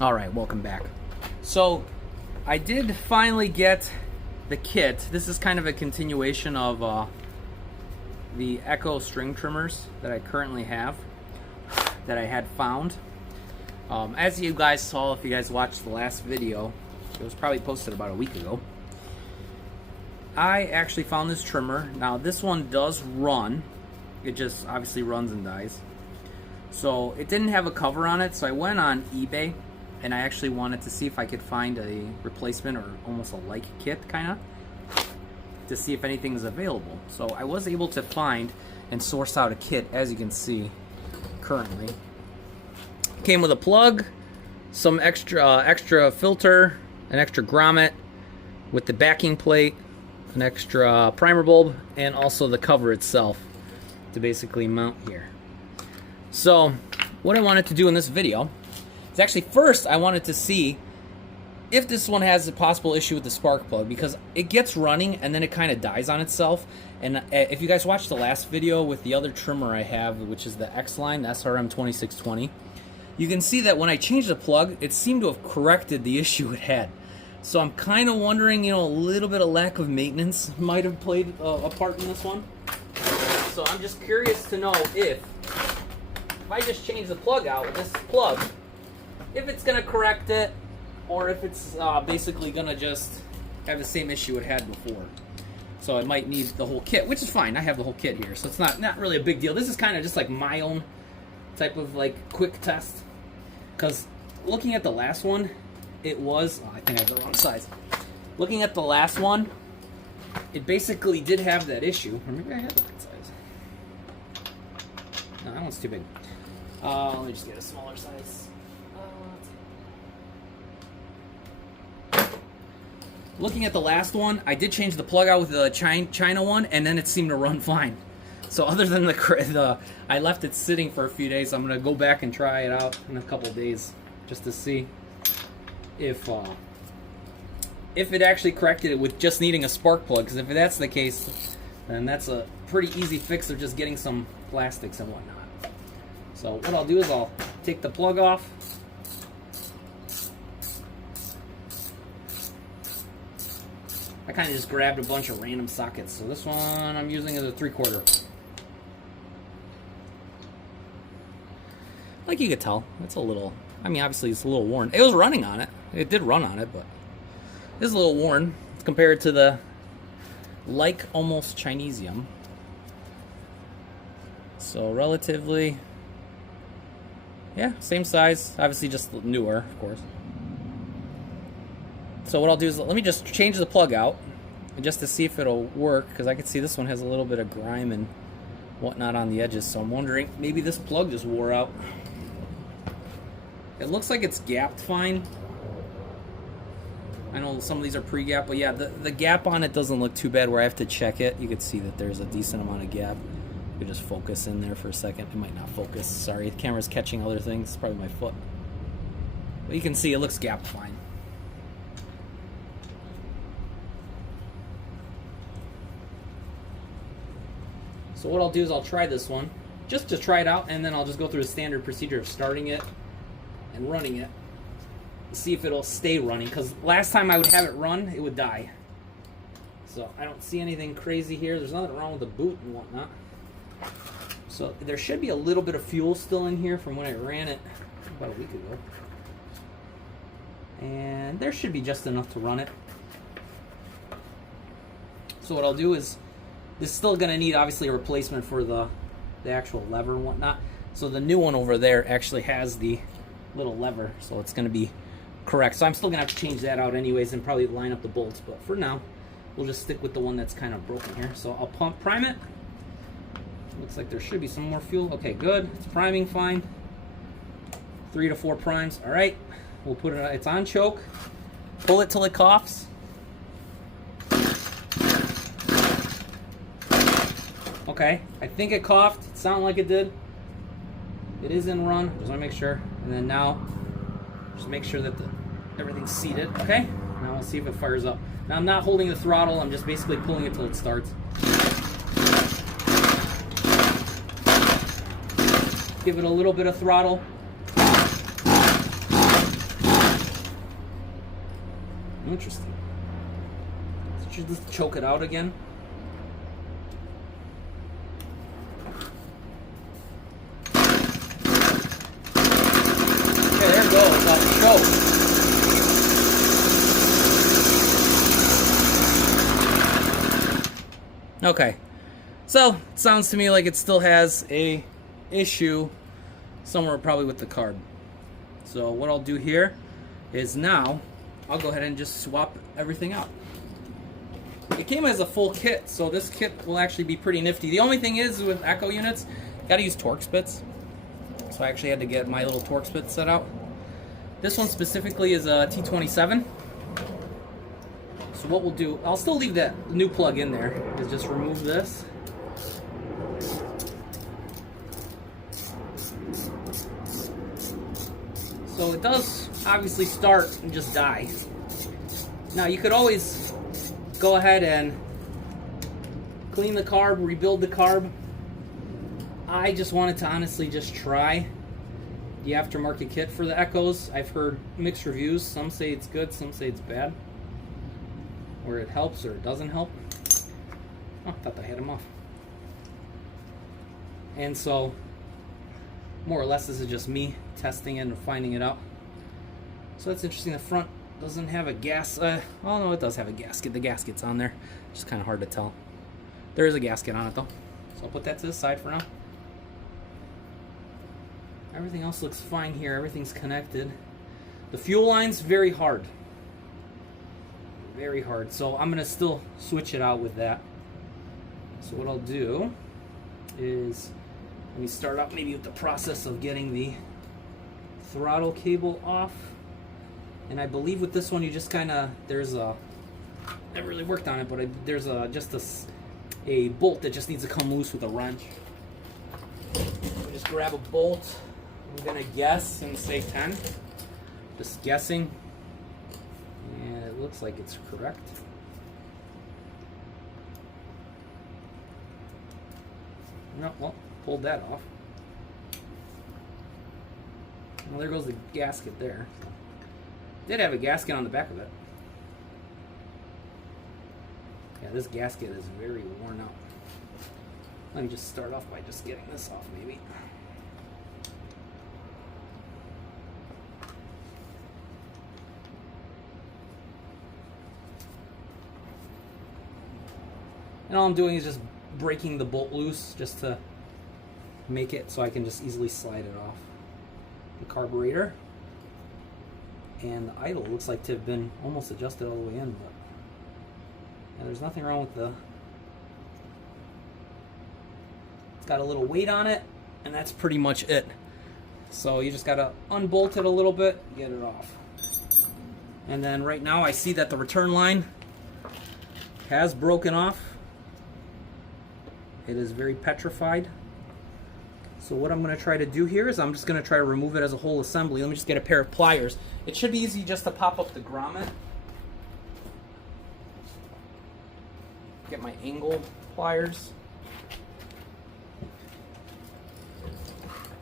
Alright, welcome back. So, I did finally get the kit. This is kind of a continuation of the Echo string trimmers that I currently have, that I had found. As you guys saw, if you guys watched the last video, it was probably posted about a week ago, I actually found this trimmer. Now, this one does run. It just obviously runs and dies. So, it didn't have a cover on it, so I went on eBay, and I actually wanted to see if I could find a replacement or almost a like kit, kind of, to see if anything is available. So I was able to find and source out a kit, as you can see currently. Came with a plug, some extra filter, an extra grommet with the backing plate, an extra primer bulb, and also the cover itself to basically mount here. So what I wanted to do in this video is actually, first I wanted to see if this one has a possible issue with the spark plug, because it gets running and then it kind of dies on itself. And if you guys watched the last video with the other trimmer I have, which is the X line, the SRM-2320T, you can see that when I changed the plug, it seemed to have corrected the issue it had. So I'm kind of wondering, a little bit of lack of maintenance might have played a part in this one. So I'm just curious to know if I just change the plug out with this plug, if it's going to correct it, or if it's basically going to just have the same issue it had before. So it might need the whole kit, which is fine. I have the whole kit here, so it's not really a big deal. This is kind of just like my own type of like quick test. Because looking at the last one, it was, I think I have the wrong size. Looking at the last one, it basically did have that issue. Or maybe I had the right size. No, that one's too big. Let me just get a smaller size. Looking at the last one, I did change the plug out with the China one, and then it seemed to run fine. So other than I left it sitting for a few days. I'm gonna go back and try it out in a couple of days just to see if it actually corrected it with just needing a spark plug. Because if that's the case, then that's a pretty easy fix of just getting some plastics and whatnot. So what I'll do is I'll take the plug off. I kind of just grabbed a bunch of random sockets. So this one I'm using as a 3/4. Like you could tell, it's a little, obviously it's a little worn. It was running on it. It did run on it, but it's a little worn compared to the almost Chinesium. So relatively, yeah, same size. Obviously just newer, of course. So what I'll do is let me just change the plug out just to see if it'll work, because I can see this one has a little bit of grime and whatnot on the edges. So I'm wondering, maybe this plug just wore out. It looks like it's gapped fine. I know some of these are pre-gapped, but yeah, the gap on it doesn't look too bad where I have to check it. You can see that there's a decent amount of gap. You can just focus in there for a second. It might not focus. Sorry, the camera's catching other things. It's probably my foot. But you can see it looks gapped fine. So what I'll do is I'll try this one, just to try it out, and then I'll just go through the standard procedure of starting it and running it, see if it'll stay running, because last time I would have it run, it would die. So I don't see anything crazy here. There's nothing wrong with the boot and whatnot. So there should be a little bit of fuel still in here from when I ran it about a week ago. And there should be just enough to run it. So what I'll do is, this is still going to need, obviously, a replacement for the actual lever and whatnot. So the new one over there actually has the little lever, so it's going to be correct. So I'm still going to have to change that out anyways and probably line up the bolts. But for now, we'll just stick with the one that's kind of broken here. So I'll prime it. Looks like there should be some more fuel. Okay, good. It's priming fine. 3 to 4 primes. All right. We'll put it, it's on choke. Pull it till it coughs. Okay, I think it coughed. It sounded like it did. It is in run. Just want to make sure. And then now, just make sure that everything's seated. Okay, now we'll see if it fires up. Now I'm not holding the throttle. I'm just basically pulling it till it starts. Give it a little bit of throttle. Interesting. Should just choke it out again. Okay, there it goes. Out the choke. Okay, so it sounds to me like it still has a issue somewhere probably with the carb. So what I'll do here is now I'll go ahead and just swap everything out. It came as a full kit, so this kit will actually be pretty nifty. The only thing is with Echo units, you gotta use Torx bits. So I actually had to get my little Torx bit set out. This one specifically is a T27. So what we'll do, I'll still leave that new plug in there, is just remove this. So it does obviously start and just die. Now you could always go ahead and clean the carb, rebuild the carb. I just wanted to honestly just try the aftermarket kit for the Echoes. I've heard mixed reviews. Some say it's good, some say it's bad. Or it helps or it doesn't help. Oh, I thought I had them off. And so, more or less, this is just me testing it and finding it out. So that's interesting. The front doesn't have a gas. Oh no, it does have a gasket. The gasket's on there. Just kind of hard to tell. There is a gasket on it though. So I'll put that to the side for now. Everything else looks fine here. Everything's connected. The fuel line's very hard. Very hard. So I'm gonna still switch it out with that. So what I'll do is, let me start out maybe with the process of getting the throttle cable off. And I believe with this one you just kind of, there's a, I haven't really worked on it, but there's just a bolt that just needs to come loose with a wrench. So just grab a bolt. I'm gonna guess and say 10. Just guessing. And it looks like it's correct. No, well, pulled that off. Well, there goes the gasket there. Did have a gasket on the back of it. Yeah, this gasket is very worn out. Let me just start off by just getting this off, maybe. And all I'm doing is just breaking the bolt loose just to make it so I can just easily slide it off. The carburetor and the idle looks like to have been almost adjusted all the way in, but yeah, there's nothing wrong with the, it's got a little weight on it, and that's pretty much it. So you just gotta unbolt it a little bit, get it off. And then right now I see that the return line has broken off. It is very petrified. So what I'm going to try to do here is I'm just going to try to remove it as a whole assembly. Let me just get a pair of pliers. It should be easy just to pop up the grommet. Get my angle pliers.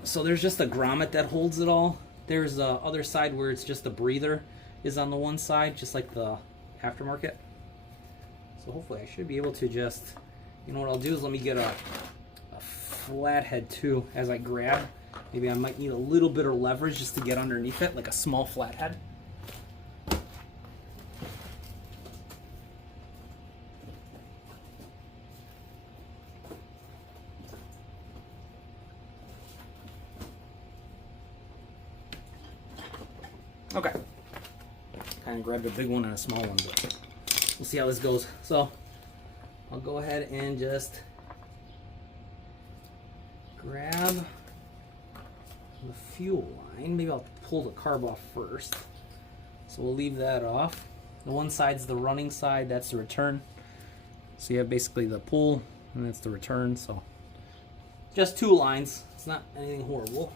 So there's just a grommet that holds it all. There's the other side where it's just a breather is on the one side, just like the aftermarket. So hopefully I should be able to just, you know what I'll do is let me get a flathead too as I grab. Maybe I might need a little bit of leverage just to get underneath it, like a small flathead. Okay. Kind of grabbed a big one and a small one, but we'll see how this goes. So I'll go ahead and just grab the fuel line. Maybe I'll pull the carb off first. So we'll leave that off. The one side's the running side, that's the return. So you have basically the pull and that's the return. So just two lines. It's not anything horrible.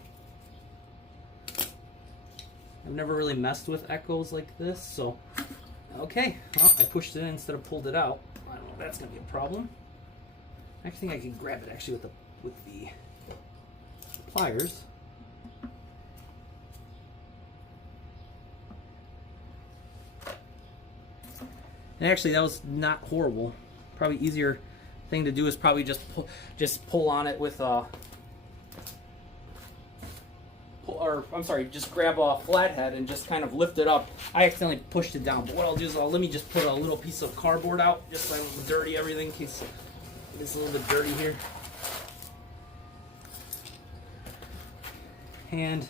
I've never really messed with Echoes like this, so okay. Well, I pushed it in instead of pulled it out. I don't know if that's gonna be a problem. I think I can grab it actually with the pliers. And actually, that was not horrible. Probably easier thing to do is probably just pull on it with just grab a flathead and just kind of lift it up. I accidentally pushed it down, but what I'll do is let me just put a little piece of cardboard out, just so I don't dirty everything, in case it's a little bit dirty here. And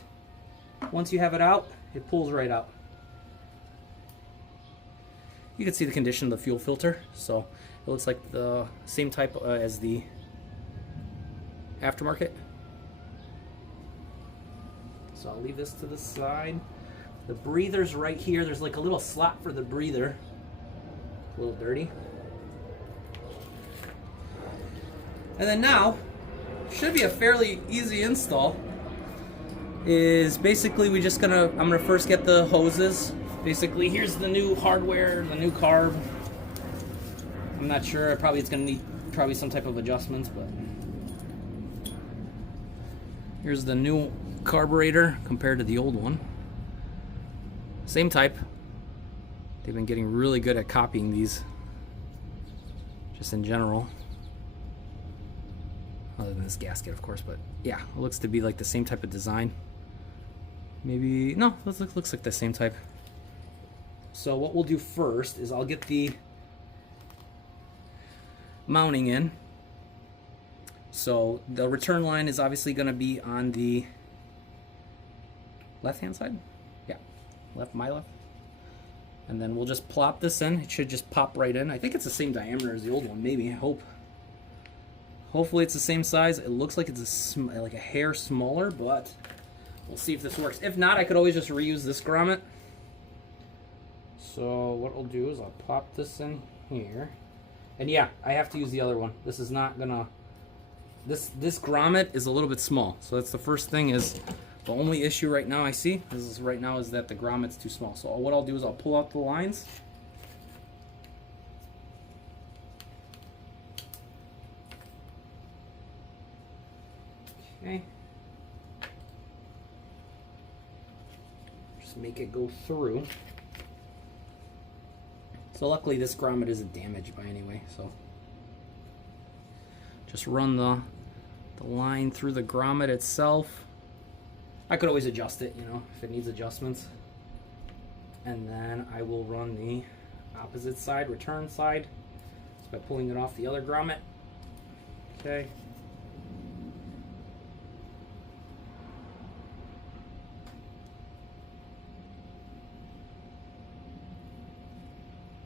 once you have it out, it pulls right out. You can see the condition of the fuel filter, so it looks like the same type as the aftermarket. So I'll leave this to the side. The breather's right here. There's like a little slot for the breather. A little dirty. And then now, should be a fairly easy install. Is basically I'm gonna first get the hoses. Basically, here's the new hardware, the new carb. I'm not sure. It's gonna need some type of adjustments, but here's the new carburetor compared to the old one. Same type. They've been getting really good at copying these, just in general. Other than this gasket, of course, but yeah, it looks to be like the same type of design. Maybe, no, it looks like the same type. So what we'll do first is I'll get the mounting in. So the return line is obviously going to be on the left-hand side. Yeah, my left. And then we'll just plop this in. It should just pop right in. I think it's the same diameter as the old one, maybe, I hope. Hopefully it's the same size. It looks like it's like a hair smaller, but we'll see if this works. If not, I could always just reuse this grommet. So what I'll do is I'll plop this in here. And yeah, I have to use the other one. This is not gonna... This grommet is a little bit small. So that's the first thing. Is the only issue right now I see is that the grommet's too small. So what I'll do is I'll pull out the lines. Okay. Just make it go through. So luckily this grommet isn't damaged by any way, so just run the line through the grommet itself. I could always adjust it, if it needs adjustments. And then I will run the opposite side, return side, just by pulling it off the other grommet. Okay.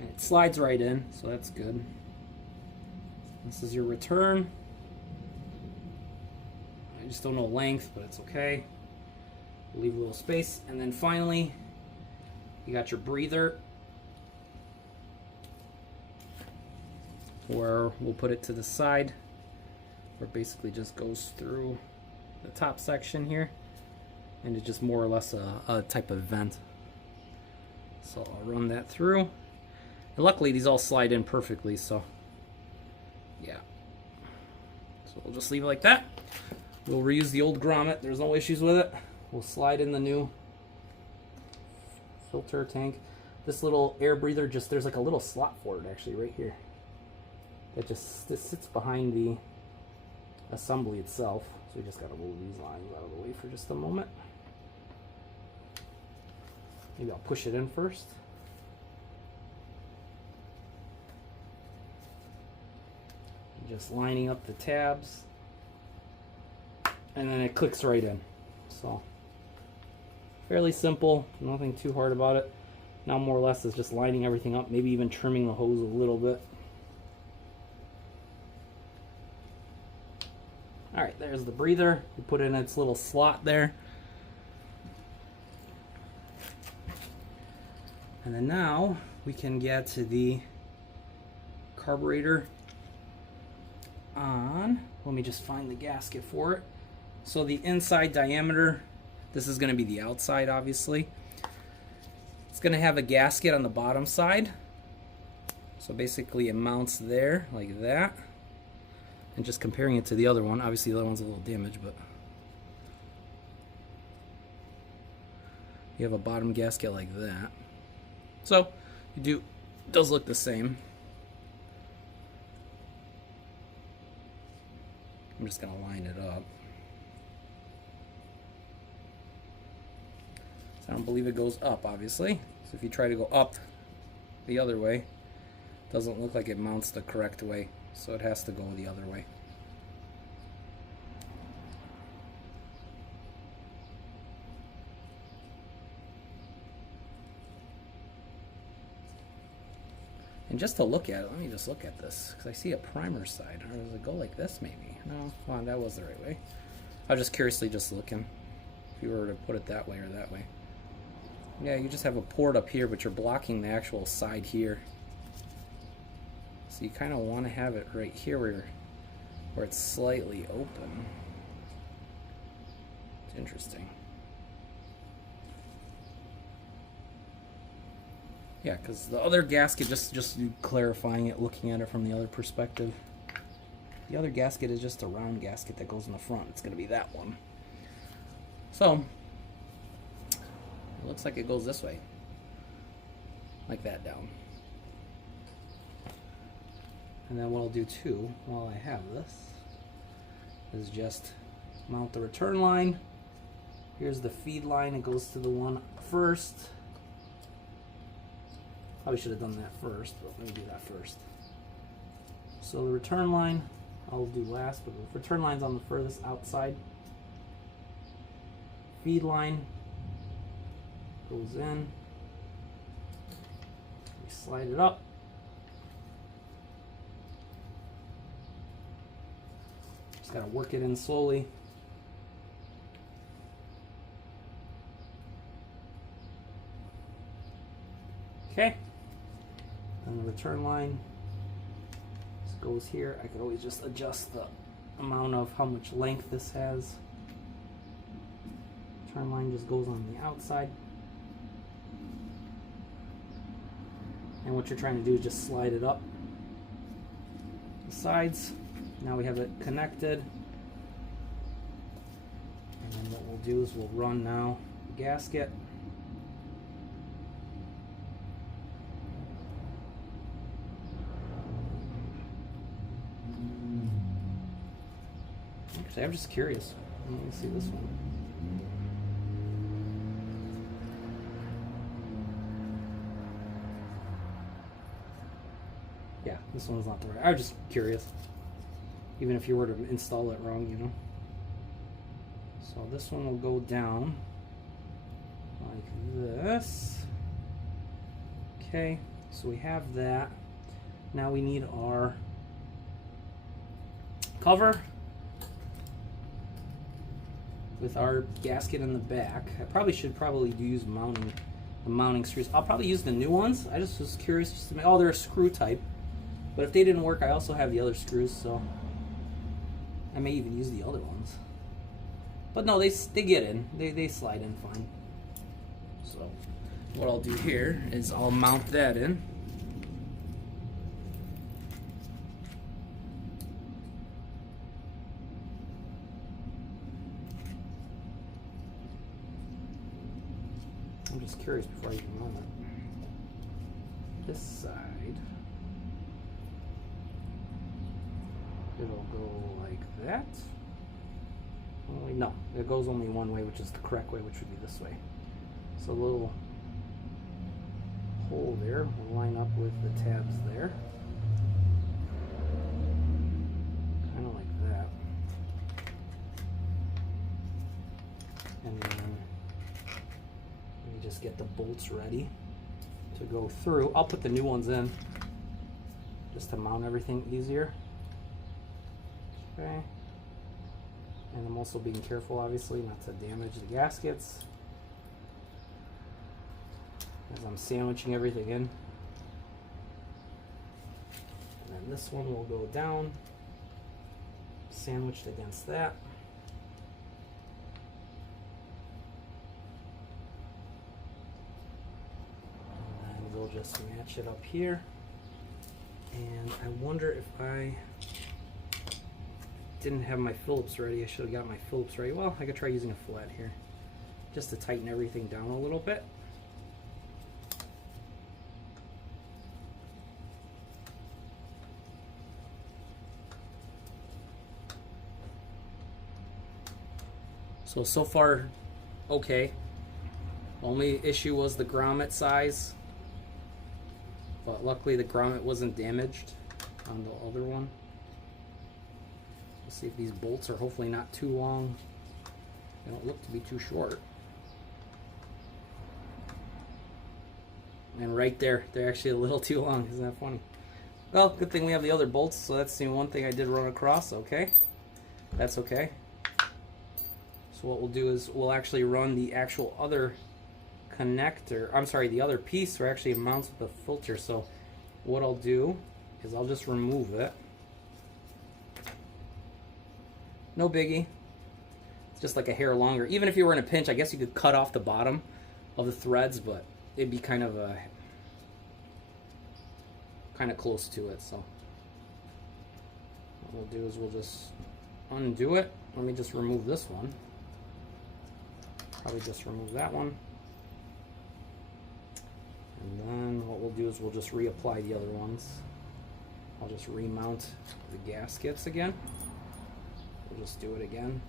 And it slides right in, so that's good. This is your return. I just don't know length, but it's okay. Leave a little space. And then finally, you got your breather, where we'll put it to the side, where it basically just goes through the top section here, and it's just more or less a type of vent. So I'll run that through. And luckily these all slide in perfectly, so yeah. So we'll just leave it like that. We'll reuse the old grommet. There's no issues with it. We'll slide in the new filter tank. This little air breather, there's like a little slot for it actually right here. This sits behind the assembly itself. So we just gotta move these lines out of the way for just a moment. Maybe I'll push it in first. Just lining up the tabs, and then it clicks right in. So fairly simple, nothing too hard about it. Now more or less is just lining everything up, maybe even trimming the hose a little bit. Alright, there's the breather. We put it in its little slot there. And then now we can get to the carburetor on. Let me just find the gasket for it. So the inside diameter, this is going to be the outside, obviously. It's going to have a gasket on the bottom side. So basically it mounts there like that. And just comparing it to the other one, obviously the other one's a little damaged, but you have a bottom gasket like that. So you do does look the same. I'm just going to line it up. So I don't believe it goes up, obviously. So if you try to go up the other way, it doesn't look like it mounts the correct way. So it has to go the other way. And just to look at it, let me just look at this, because I see a primer side. Or does it go like this, maybe? No, well, that was the right way. I was just curiously just looking, if you were to put it that way or that way. Yeah, you just have a port up here, but you're blocking the actual side here. So you kind of want to have it right here where it's slightly open. It's interesting. Yeah, because the other gasket, just clarifying it, looking at it from the other perspective, the other gasket is just a round gasket that goes in the front. It's going to be that one. So, it looks like it goes this way. Like that down. And then what I'll do too, while I have this, is just mount the return line. Here's the feed line. It goes to the one first. Probably should have done that first, but let me do that first. So the return line, I'll do last, but the return line's on the furthest outside. Feed line goes in. We slide it up. Just gotta work it in slowly. Okay. And the return line just goes here. I could always just adjust the amount of how much length this has. Return line just goes on the outside. And what you're trying to do is just slide it up the sides. Now we have it connected. And then what we'll do is we'll run now the gasket. Actually, I'm just curious. Let me see this one. Yeah, this one's not the right. I'm just curious. Even if you were to install it wrong, you know. So this one will go down like this. Okay, so we have that. Now we need our cover with our gasket in the back. I probably should use the mounting screws. I'll probably use the new ones. I just was curious just to make, oh, they're a screw type. But if they didn't work, I also have the other screws, so I may even use the other ones. But no, they get in. They slide in fine. So what I'll do here is I'll mount that in. I'm just curious before I even mount it. This side, it'll go like that. Only, no, it goes only one way, which is the correct way, which would be this way. So a little hole there will line up with the tabs there. Kind of like that. And then just get the bolts ready to go through. I'll put the new ones in just to mount everything easier. Okay. And I'm also being careful, obviously, not to damage the gaskets as I'm sandwiching everything in. And then this one will go down, sandwiched against that. We'll just match it up here. And I wonder if I didn't have my Phillips ready. I should have got my Phillips ready. Well, I could try using a flat here just to tighten everything down a little bit. So far, okay. Only issue was the grommet size, but luckily the grommet wasn't damaged on the other one. Let's see if these bolts are hopefully not too long. They don't look to be too short. And right there, they're actually a little too long. Isn't that funny? Well, good thing we have the other bolts, so that's the one thing I did run across. Okay, that's okay. So what we'll do is we'll actually run the actual other connector, I'm sorry, the other piece where actually it mounts with the filter. So what I'll do is I'll just remove it. No biggie. It's just like a hair longer. Even if you were in a pinch, I guess you could cut off the bottom of the threads, but it'd be kind of close to it. So what we'll do is we'll just undo it. Let me just remove this one. Probably just remove that one. And then what we'll do is we'll just reapply the other ones. I'll just remount the gaskets again. We'll just do it again.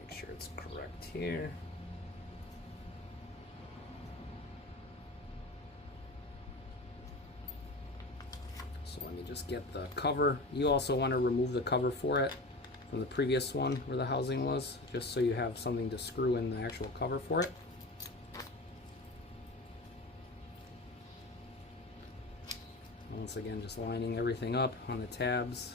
Make sure it's correct here. So let me just get the cover. You also want to remove the cover for it from the previous one where the housing was, just so you have something to screw in the actual cover for it. Once again, just lining everything up on the tabs.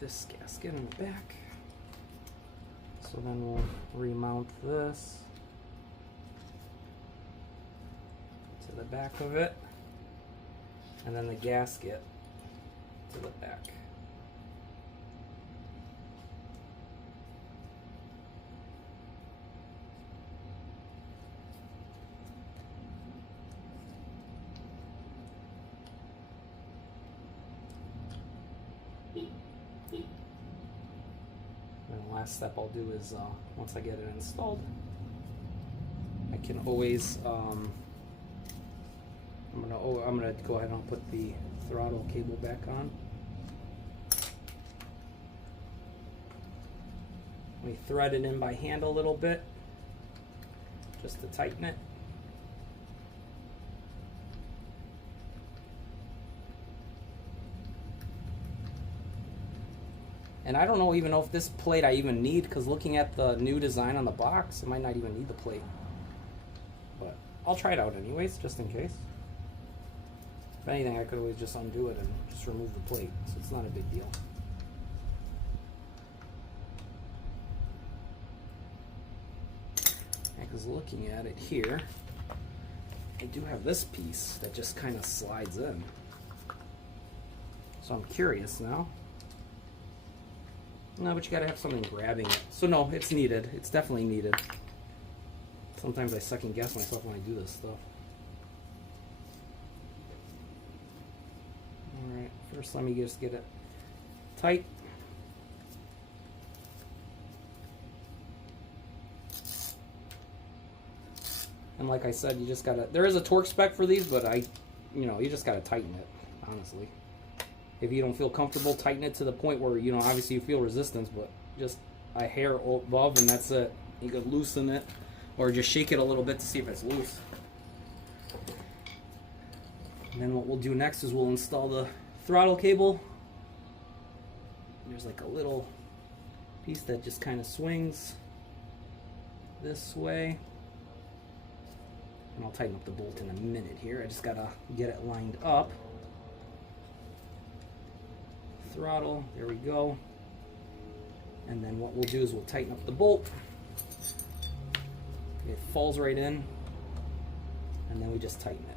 This gasket in the back. So then we'll remount this to the back of it, and then the gasket to the back. Last step I'll do is once I get it installed, I can always I'm gonna go ahead and put the throttle cable back on. Let me thread it in by hand a little bit just to tighten it. And I don't know even know if this plate I even need, because looking at the new design on the box, I might not even need the plate. But I'll try it out anyways, just in case. If anything, I could always just undo it and just remove the plate, so it's not a big deal. Because looking at it here, I do have this piece that just kind of slides in. So I'm curious now. No, but you gotta have something grabbing it. So no, it's needed. It's definitely needed. Sometimes I second guess myself when I do this stuff. Alright, first let me just get it tight. And like I said, you just gotta, there is a torque spec for these, but you just gotta tighten it, honestly. If you don't feel comfortable, tighten it to the point where, obviously you feel resistance, but just a hair above and that's it. You could loosen it or just shake it a little bit to see if it's loose. And then what we'll do next is we'll install the throttle cable. There's like a little piece that just kind of swings this way. And I'll tighten up the bolt in a minute here. I just gotta get it lined up. Throttle, there we go. And then what we'll do is we'll tighten up the bolt. It falls right in, and then we just tighten it.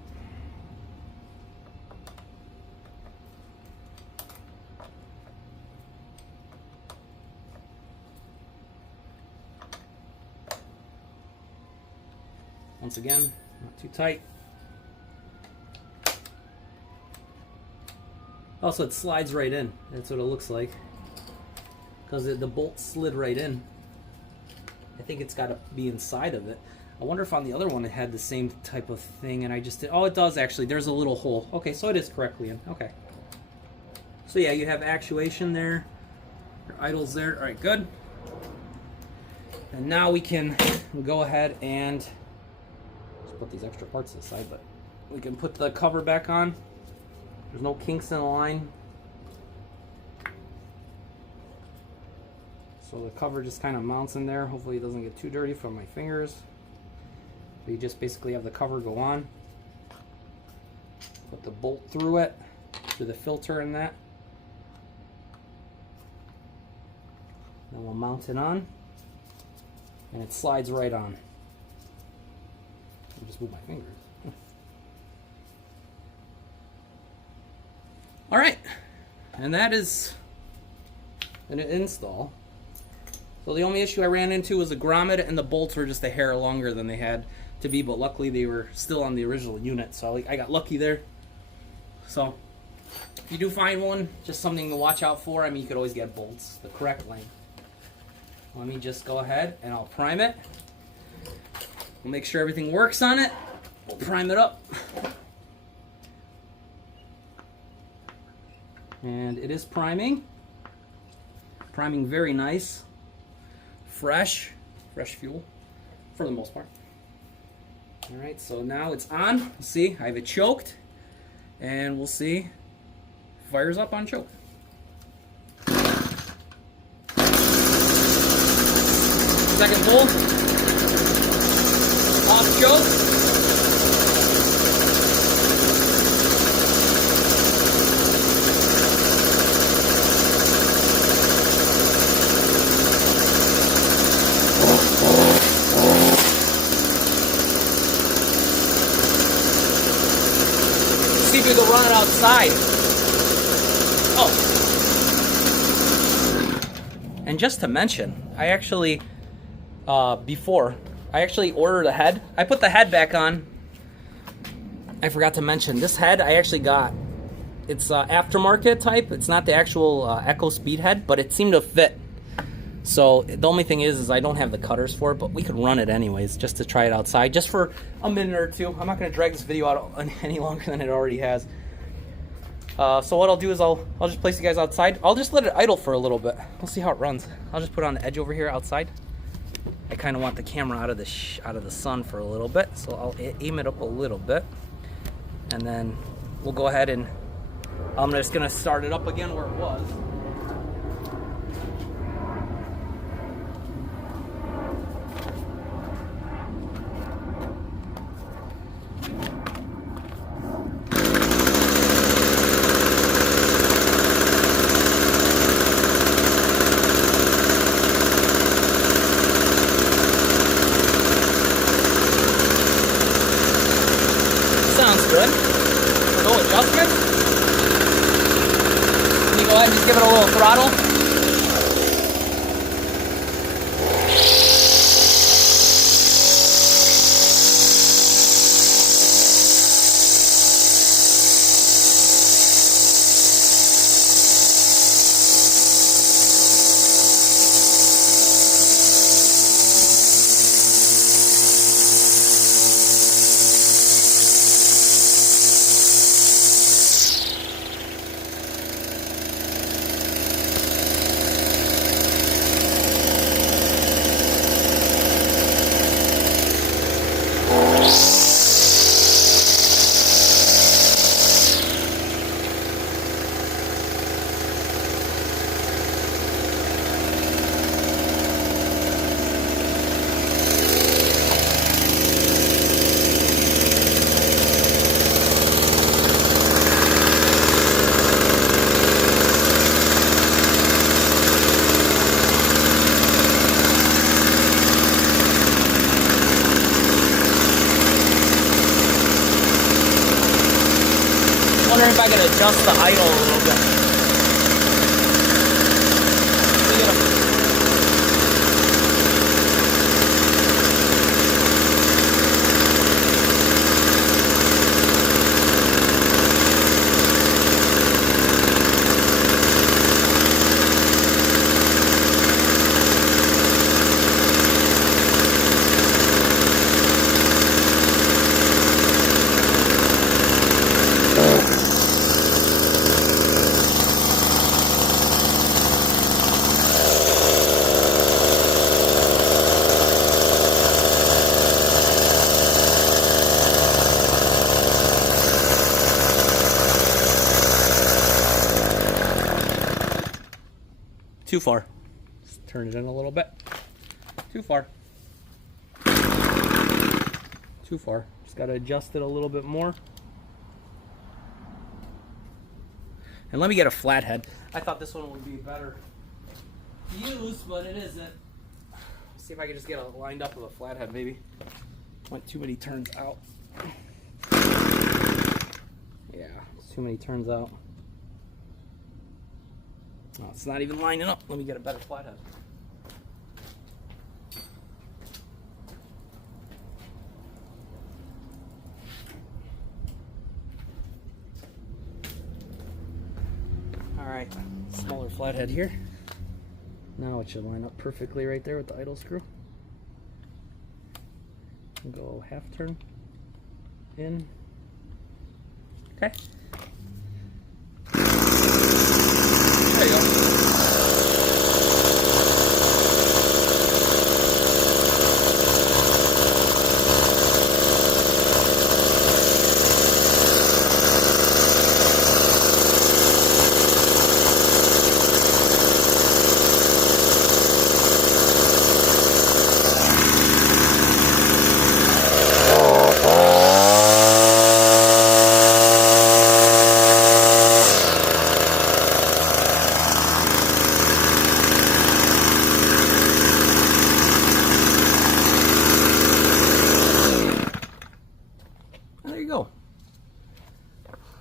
Once again, not too tight. Also, it slides right in. That's what it looks like. because the bolt slid right in. I think it's got to be inside of it. I wonder if on the other one it had the same type of thing, and I just did. Oh, it does actually. There's a little hole. Okay, so it is correctly in. Okay. So yeah, you have actuation there. Your idle's there. All right, good. And now we can go ahead and just put these extra parts aside, but we can put the cover back on. There's no kinks in the line. So the cover just kind of mounts in there. Hopefully it doesn't get too dirty from my fingers. So you just basically have the cover go on. Put the bolt through it, through the filter and that. Then we'll mount it on. And it slides right on. I'll just move my fingers. All right, and that is an install. So the only issue I ran into was the grommet, and the bolts were just a hair longer than they had to be, but luckily they were still on the original unit, so I got lucky there. So if you do find one, just something to watch out for. I mean, you could always get bolts the correct length. Let me just go ahead and I'll prime it. We'll make sure everything works on it. We'll prime it up. And it is priming. Priming very nice. Fresh fuel for the most part. All right, so now it's on. See, I have it choked, and we'll see. Fires up on choke. Second pull. Off choke. See if you can run it outside. Oh. And just to mention, I actually, before, I actually ordered a head. I put the head back on. I forgot to mention, this head I actually got. It's aftermarket type. It's not the actual Echo Speed head, but it seemed to fit. So the only thing is I don't have the cutters for it, but we could run it anyways, just to try it outside, just for a minute or two. I'm not going to drag this video out any longer than it already has. So what I'll do is I'll just place you guys outside. I'll just let it idle for a little bit. We'll see how it runs. I'll just put it on the edge over here outside. I kind of want the camera out of the sun for a little bit, so I'll aim it up a little bit, and then we'll go ahead and I'm just going to start it up again where it was. Sounds good. No adjustment. Can you go ahead and just give it a little throttle? If I can adjust the idle a little bit. Too far. Just turn it in a little bit. Too far. Too far. Just got to adjust it a little bit more. And let me get a flathead. I thought this one would be better to use, but it isn't. Let's see if I can just get it lined up with a flathead, maybe. Went too many turns out. Yeah, it's too many turns out. Oh, it's not even lining up. Let me get a better flathead. Alright, smaller flathead here. Now it should line up perfectly right there with the idle screw. Go half turn in. Okay. There you go. There you go.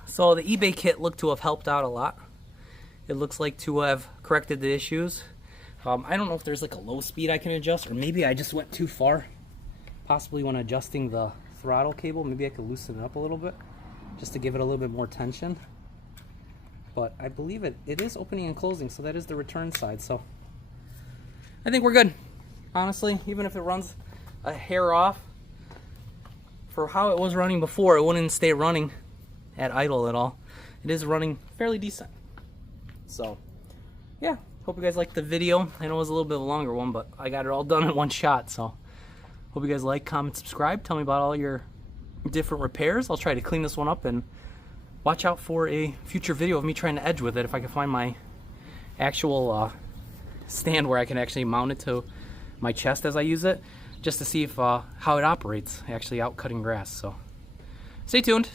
So the eBay kit looked to have helped out a lot. It looks like to have corrected the issues. I don't know if there's like a low speed I can adjust, or maybe I just went too far. Possibly when adjusting the throttle cable, maybe I could loosen it up a little bit, just to give it a little bit more tension. But I believe it is opening and closing, so that is the return side. So I think we're good. Honestly, even if it runs a hair off, for how it was running before, it wouldn't stay running at idle at all. It is running fairly decent. So, yeah, hope you guys liked the video. I know it was a little bit of a longer one, but I got it all done in one shot. So, hope you guys like, comment, subscribe. Tell me about all your different repairs. I'll try to clean this one up, and watch out for a future video of me trying to edge with it if I can find my actual stand where I can actually mount it to my chest as I use it, just to see if how it operates actually out cutting grass. So stay tuned,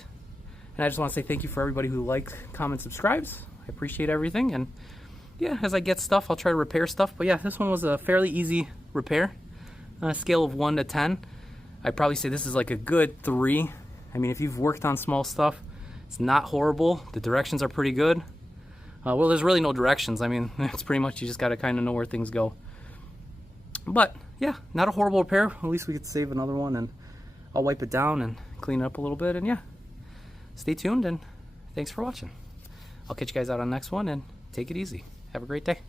and I just want to say thank you for everybody who likes, comments, subscribes. I appreciate everything, and yeah, as I get stuff, I'll try to repair stuff. But yeah, this one was a fairly easy repair on a scale of 1 to 10. I'd probably say this is like a good 3. I mean, if you've worked on small stuff, it's not horrible. The directions are pretty good. Well, there's really no directions. I mean, it's pretty much you just got to kind of know where things go. But yeah, not a horrible repair. At least we could save another one, and I'll wipe it down and clean it up a little bit. And yeah, stay tuned, and thanks for watching. I'll catch you guys out on the next one, and take it easy. Have a great day.